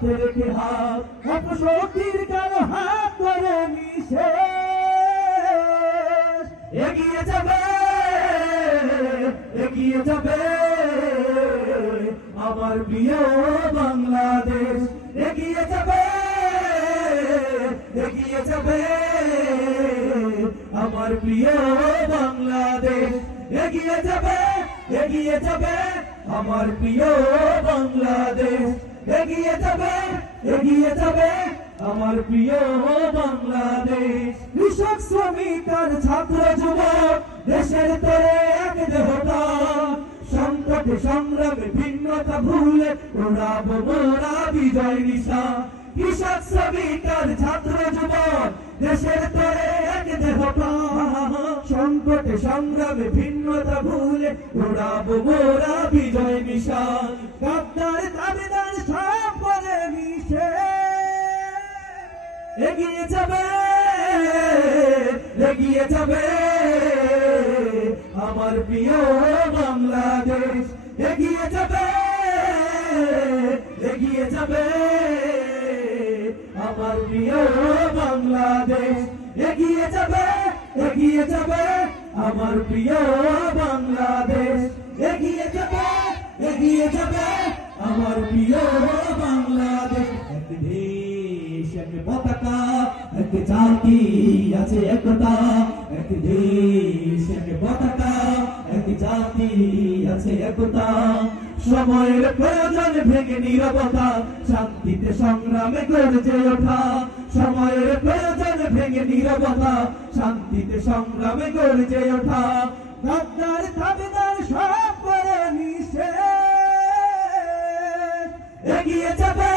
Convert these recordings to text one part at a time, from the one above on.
হাতে রেখে হাত অপশক্তির কারো হাত ধরে নিষেধ এগিয়ে যাবে আমার প্রিয় বাংলাদেশ এগিয়ে যাবে আমার প্রিয় বাংলাদেশ এগিয়ে যাবে আমার প্রিয় বাংলাদেশ এগিয়ে যাবে আমার প্রিয় বাংলাদেশ কৃষক শ্রমিক আর ছাত্র যুবক দেশের তরে এক দেহটা সংকটে সংগ্রামে ভিন্নতা ভুলে উড়াবো মোরা বিজয় নিশান কৃষক শ্রমিক আর ছাত্র যুবক দেশের তরে এক দেহটা সংকটে সংগ্রামে ভিন্নতা ভুলে উড়াবো মোরা বিজয় নিশান গাদ্দার দাবিদার সব করে মিশে এগিয়ে যাবে আমার প্রিয় বাংলাদেশ এগিয়ে যাবে আমার প্রিয় বাংলাদেশ এগিয়ে যাবে আমার প্রিয় বাংলাদেশ এগিয়ে যাবে আমার প্রিয় বাংলাদেশ এক দেশ এক পতাকা এক জাতি আছে একতা এক দেশ এক পতাকা এক জাতি আছে একতা সময়ের প্রয়োজন ভেঙে নীরবতা শান্তিতে সংগ্রামে গর্জে ওঠা সময়ের প্রয়োজন ভেঙে নীরবতা শান্তিতে সংগ্রামে গর্জে ওঠা গাদ্দার দাবিদার সব করে নিষেধ এগিয়ে যাবে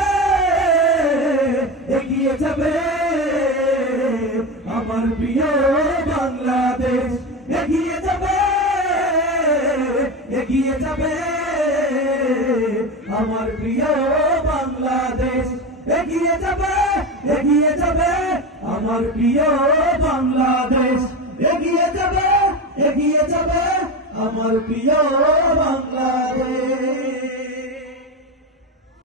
আমার প্রিয় বাংলাদেশ এগিয়ে যাবে আমার প্রিয় বাংলাদেশ এগিয়ে যাবে আমার প্রিয় বাংলাদেশ এগিয়ে যাবে আমার প্রিয় বাংলাদেশ।